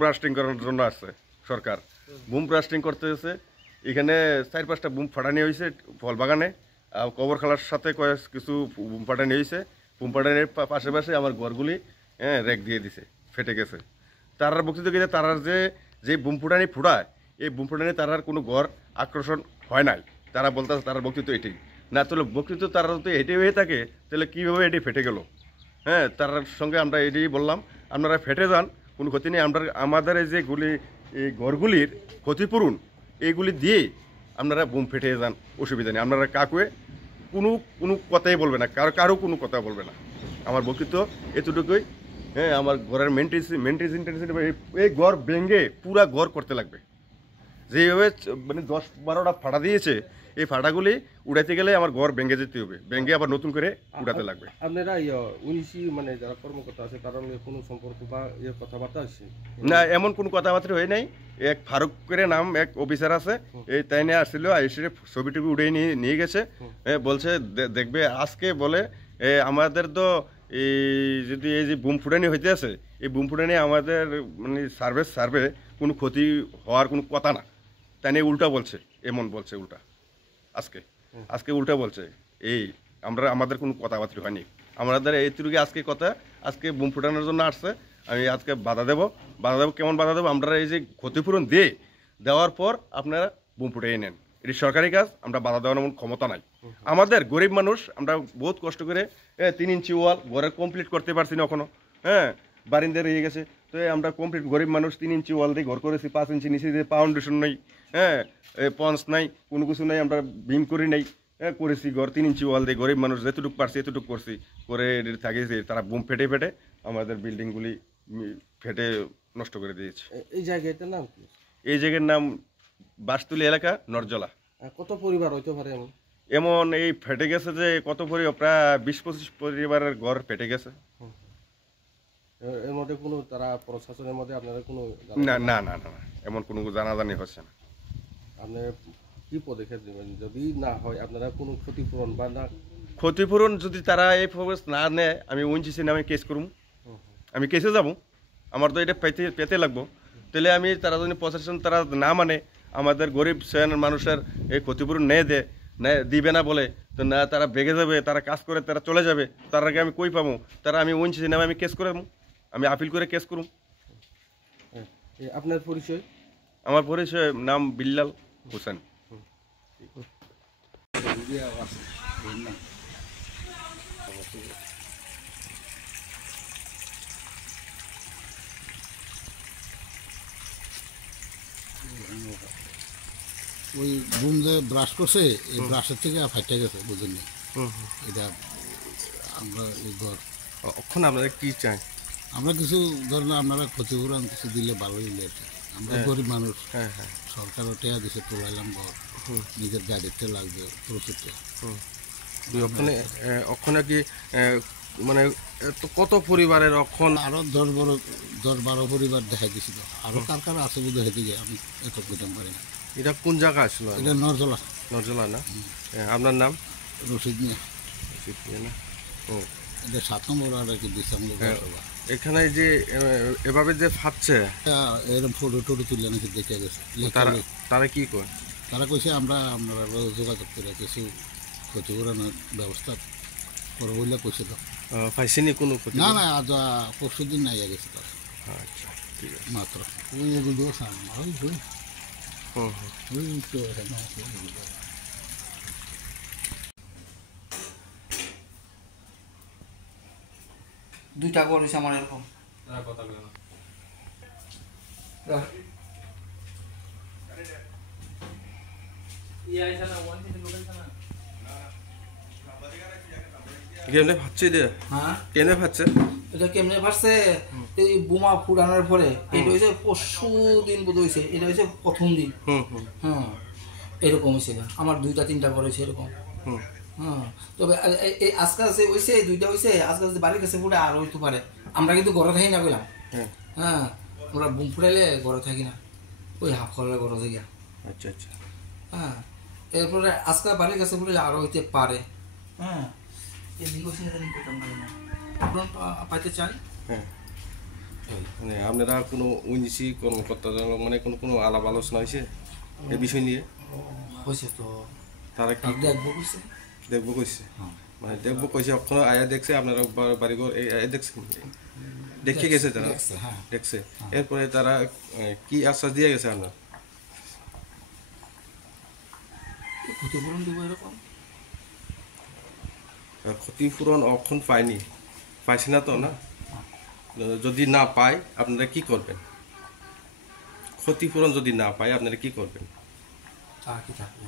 Blasting করার জন্য আসছে সরকার, বুম ব্লাস্টিং করতেছে। এখানে 4-5টা বুম ফাটানি হয়েছে ফল বাগানে, কবর খালার সাথে কিছু বুম ফাটানি হয়েছে। বুম ফাটানির পাশে পাশে আমার ঘরগুলি রেক দিয়ে দিছে, ফেটে গেছে। তারার বক্তৃতা কিন্তু তারার যে বুম ফুটানি ফুটায়, এই বুম ফুটানি তারার কোনো ঘর আকর্ষণ হয় নাই। তারা বলতেছে তারার বক্তৃতা এটাই না, তাহলে বক্তৃতা তারা যদি এটাই হয়ে থাকে তাহলে কীভাবে এটি ফেটে গেল? তার সঙ্গে আমরা এটাই বললাম, আপনারা ফেটে যান, কোনো ক্ষতি নেই। আমাদের এই ঘরগুলির ক্ষতিপূরণ এইগুলি দিয়ে আপনারা বুম ফেটে যান, অসুবিধা নেই। আপনারা কাকুয়ে কোনো কথাই বলবে না, কারো কোনো কথা বলবে না। আমার বক্তৃতা এতটুকুই। আমার ঘরের মেনটেন্স এই ঘর ভেঙে পুরা ঘর করতে লাগবে। যেভাবে মানে 10-12টা ফাটা দিয়েছে, এই ফাটাগুলি উড়াইতে গেলে আমার ঘর ভেঙে যেতে হবে, ভেঙে আবার নতুন করে উড়াতে লাগবে। আপনারা উনিশি মানে যারা কর্মকর্তা আছে তার কোনো সম্পর্ক বা কথাবার্তা আছে না? এমন কোনো কথাবার্তা হয় নাই। এক ফারুক করে নাম এক অফিসার আছে, এই তাই নিয়ে আসছিল, এসে ছবিটুকু উড়ে নিয়ে গেছে। বলছে দেখবে আজকে বলে আমাদের তো এই যদি এই যে বুম ফুটানি হইতে আছে, এই বুম ফুটানি আমাদের মানে সার্ভে কোনো ক্ষতি হওয়ার কোনো কথা না। তাই নিয়ে উল্টা বলছে, এমন বলছে উল্টা। আজকে উল্টা বলছে। এই আমাদের কোনো কথাবার্তা হয়নি। আমাদের এইটুকু আজকে কথা, আজকে বুম ফুটানোর জন্য আসছে। আমি আজকে বাধা দেবো। কেমন বাধা দেবো? আমরা এই যে ক্ষতিপূরণ দেওয়ার পর আপনারা বুম ফুটিয়ে নেন, এটি সরকারি কাজ। আমরা বাধা দেওয়ার এমন ক্ষমতা নাই। আমাদের গরিব মানুষ, আমরা বহুত কষ্ট করে 3 ইঞ্চি ওয়াল ঘরে কমপ্লিট করতে পারছি না এখনো। বারিন্দা রয়ে গেছে। তো আমরা কমপ্লিট গরিব মানুষ 3 ইঞ্চি ওয়াল দিয়ে ঘর করেছি, 5 ইঞ্চি নিচে দিয়ে ফাউন্ডেশন নেই, পঞ্চ নাই, কোনো কিছু নেই, আমরা বিম করি নাই, করেছি ঘর 3 ইঞ্চি ওয়াল দিয়ে। গরিব মানুষ যেটুকু পারছি এতটুকু করছি, করে থাকিয়েছি। তারা বুম ফেটে আমাদের বিল্ডিংগুলি ফেটে নষ্ট করে দিয়েছে। এই জায়গাটার নাম কি? এই জায়গার নাম বাসতুলি এলাকা, নরজলা। কত পরিবার হইতে পারে এমন এই ফেটে গেছে যে কত প্রায় 20-25 পরিবারের ঘর ফেটে গেছে। এর মধ্যে কোনো তারা প্রশাসনের মধ্যে আপনারা কোনো না, এমন কোনো জানাজানি হচ্ছে না। আপনি কি পদক্ষেপ নেবেন যদি না হয়? আপনারা কোনো ক্ষতিপূরণ বা না ক্ষতিপূরণ যদি তারা এই প্রবেশ না নেয়, আমি ওএনজিসি নামে কেস করুম। আমি কেসে যাব, আমার তো এটা পেতে লাগবো। তাহলে আমি তারা যদি প্রশাসন তারা না মানে, আমাদের গরিব মানুষের এই ক্ষতিপূরণ দিবে না বলে, তো না তারা বেগে যাবে, তারা কাজ করে তারা চলে যাবে, তার আগে আমি কই পাবো? তারা আমি ওএনজিসি নামে আমি কেস করে দেবো, আমি আপিল করে কেস করুম। আপনার পরিচয়? আমার পরিচয় নাম বিল্লাল হোসেন। ওই বুম যে ব্রাশ করছে, এই ব্রাশের থেকে ফাইটে গেছে, বুঝেননি? এটা আমরা এই ঘর এখন আপনারা কি চাই? আমরা কিছু ধরেন আপনারা ক্ষতিপূরণ কিছু দিলে ভালোই হলে আর কি। আমরা গরিব মানুষ, সরকারও টেয়া দিছে, তোলাইলাম ঘর, নিজের গাড়িতে লাগবে প্রচুর টেয়া। ওখানে কি মানে কত পরিবারের? এখন আরো 10-12 পরিবার দেখাই দিছিল, আরো কার আছে বুঝে হেঁটে যায়, আমি এত বুঝতে পারি না। এটা কোন জায়গা আসলো? এটা নরজলা। নরজলা না? আপনার নাম? রশিদ নিয়ে না? ও, এটা 7 নম্বর আর কি দিচ্ছে আমাদের। এখানে যে এভাবে যে ফাটছে, এরকম ফটো তুলে নাকি দেখে গেছে। তারা কি করে? তারা কইছে আপনারা যোগাযোগ করে কিছু ক্ষতিপূরণের ব্যবস্থা করবো বলে কইছে। তো পাইছেনি কোনো ক্ষতি? না, আজ পরশু দিন নাই গেছে তারা। আচ্ছা, ঠিক আছে। মাত্র দুইটা গোল হয়েছে আমার এরকম। কেমনে ফাটছে? হ্যাঁ, কেমনে ফাটছে? এটা কেমনে ফাটছে? এই বোমা ফুটানোর পরে এটা হয়েছে পরশু দিন বোধ হয়েছে, এটা হয়েছে প্রথম দিন। হ্যাঁ, এরকম হয়েছে। আমার 2-3টা ঘর হয়েছে এরকম। হ্যাঁ, তবে আজকে হয়েছে 2টা হয়েছে, আজকে বাড়ির কাছে ফুটে আর হইতে পারে। আমরা কিন্তু ঘরে থাকি না বললাম। হ্যাঁ, আমরা বুম ফুটাইলে ঘরে থাকি না, ওই হাফ খোলার ঘরে থাকি। আচ্ছা। হ্যাঁ, এরপরে আজকে বাড়ির কাছে ফুটে আরও হইতে পারে। হ্যাঁ, আপনার পাইতে চাই। মানে আপনারা কোনো উইনিসি কর্মকর্তা মানে কোনো আলাপ আলোচনা হয়েছে এই বিষয় নিয়ে? হয়েছে তো, তারা কি দেখবো বুঝছে। দেখবো কইছে? মানে দেখবো কইছে, ওখানে আয়া দেখছে আপনারা বাড়িঘর আয়া দেখছে, দেখে গেছে তারা? দেখছে, হ্যাঁ। দেখছে। এরপরে তারা কি আশ্বাস দিয়ে গেছে আপনার? ক্ষতিপূরণ দেবো এরকম। ক্ষতিপূরণ অক্ষণ পায়নি, পাইছে না তো না? যদি না পায় আপনারা কি করবেন? ক্ষতিপূরণ যদি না পায় আপনারা কি করবেন? তা কি থাকবে